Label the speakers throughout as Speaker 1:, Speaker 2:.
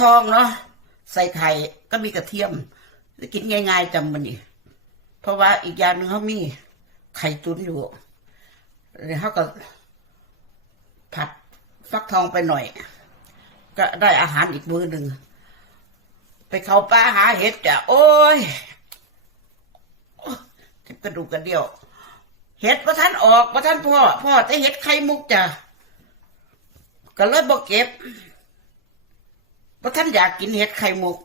Speaker 1: ทองเนาะใส่ไข่ก็มีกระเทียมจะกินง่าย ๆจำมันนี่เพราะว่าอีกอย่างหนึ่งเขามีไข่ตุ๋นอยู่แล้วเขาก็ผัดฟักทองไปหน่อย ก็ได้อาหารอีกมือหนึ่งไปเขาป่าหาเห็ดจ้ะโอ้ยเจ็บกระดูกกระเดี่ยว เห็ดว่าท่านออกว่าท่านพ่อ พ่อแต่เห็ดไข่มุกจ้ะก็เลยบอกเก็บ ว่าท่านอยากกินเห็ดไข่มุก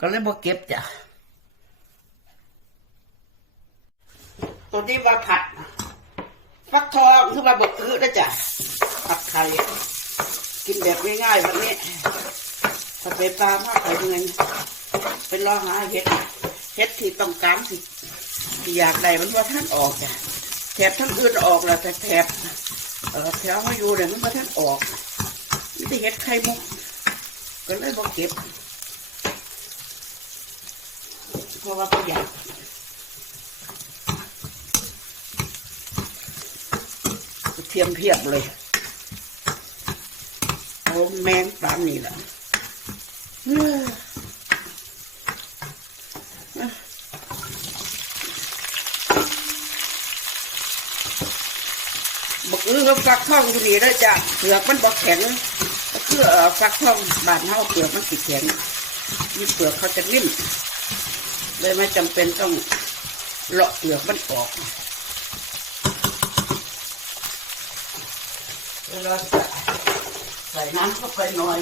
Speaker 1: ก็เลยบอกเก็บจ้ะ ตัวนี้ว่าผัด ฟักทองคือมาบดคือนะจ๊ะผัดไข่ กินแบบง่ายๆวันนี้ผัดไปปลามากไปเงินเป็นรอหาเห็ด เห็ดที่ต้องการสิที่อยากได้มันว่าท่านออกจ้ะแถบทั้งอื่นออกแล้วแต่แถบแถวมาอยู่เนี่ยมันว่าท่านออกนี่เห็ดไข่มุก ก็เลยบอกเก็บเพราะว่าประหยัดเทียมเพียบเลยโอ้แมงปามนี่แหละเอ้อบักอื้อก็ฟักทองอยู่นี่แล้วจ้ะเปลือกมันบอกแข็ง คือเอ่อฟักทองบานเท่าเปลือกมันสิแข็งนี่เปลือกเขาจะนิ่มเลยไม่จำเป็นต้องเลาะเปลือกมันออกเราใส่น้ำเข้าไปหน่อย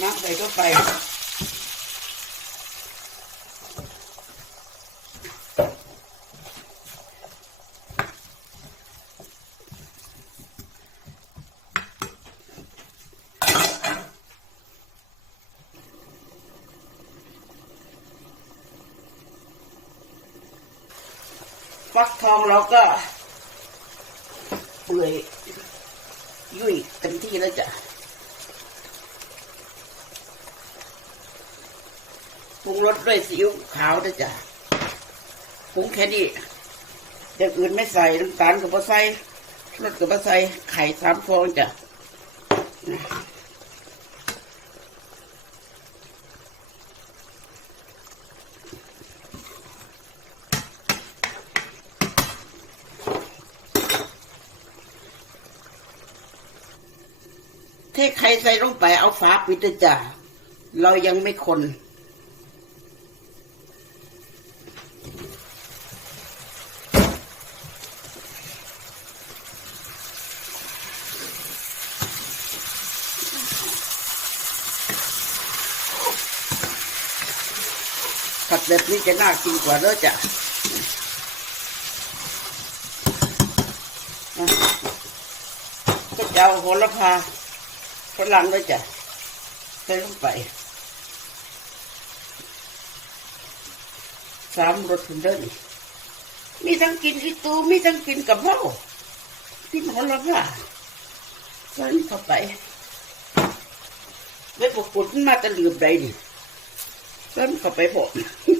Speaker 1: น้ำใส่เข้าไปฟักทองเราก็เปื่อยยุ่ยเต็มที่แล้วจ้ะ ปรุงรสด้วยซีอิ๊วขาวด้วยจ้ะปรุงแค่นี้อย่างอื่นไม่ใส่น้ำตาลกับมะใส่รสกับมะใส่ไข่สามฟองจ้ะเทไข่ใส่ลงไปเอาฝาปิดด้จ้ะเรายังไม่คน แบบนี้จะน่ากินกว่าเด้อจ้ะก็จะเอาโหระพาฝรั่งด้วยจ้ะใส่ลงไปสามรสถึงเด้อนี่มีทั้งกินอีตูมีทั้งกินกับเผากินโหระพาใส่เข้าไปไม่ปกุดมันมาแตะลืมใดนี่เริ่มเข้าไปผมข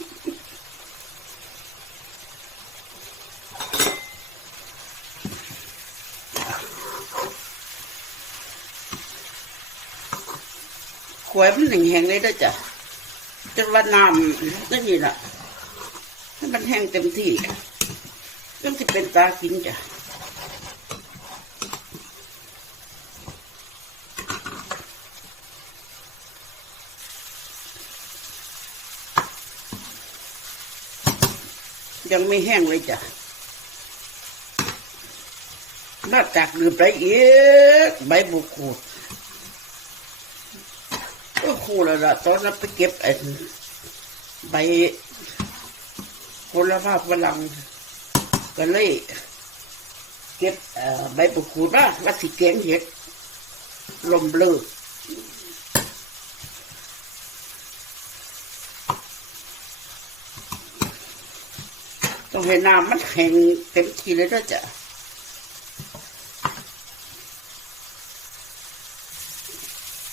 Speaker 1: วยมันแห้งๆเลยเด้จ้ะจนว่าน้ำก็นี่แหละให้มันแห้งเต็มที่ก็จะเป็นตากินจ้ะยังไม่แห้งเลยจ้ะนอกจากดื่มไปอีกใบบุกขูด ก็คู่แล้วล่ะตอนนั้นไปเก็บไอ้ใบโหระพาฝรั่งก็เลย เก็บใบบุกขูดมาวัดสิเกงเห็ดลมเลือกต้องให้น้ำมันแห้งเต็มทีเลยด้วยจ้ะ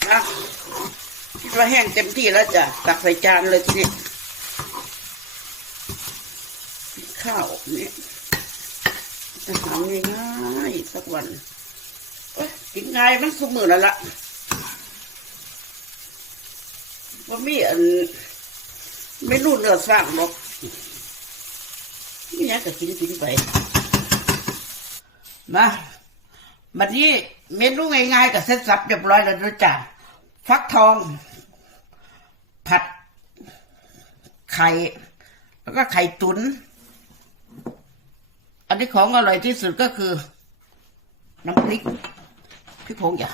Speaker 1: นะ คิดว่าแห้งเต็มที่แล้วจ้ะตักใส่จานเลยทีนี้ข้าวนี่อาหารง่ายๆสักวันกินง่ายมันสมือแล้วละว่ามีอันไม่รู้เนื้อสร้างบอกนี่ยังก็กินกินไปมาบัดนี้เมนูง่ายๆกับเซ็ตสับเรียบร้อยแล้วนะจ๊ะฟักทอง ผัด ไข่ แล้วก็ไข่ตุน อันนี้ของอร่อยที่สุดก็คือ น้ำพริกพริกผงอย่า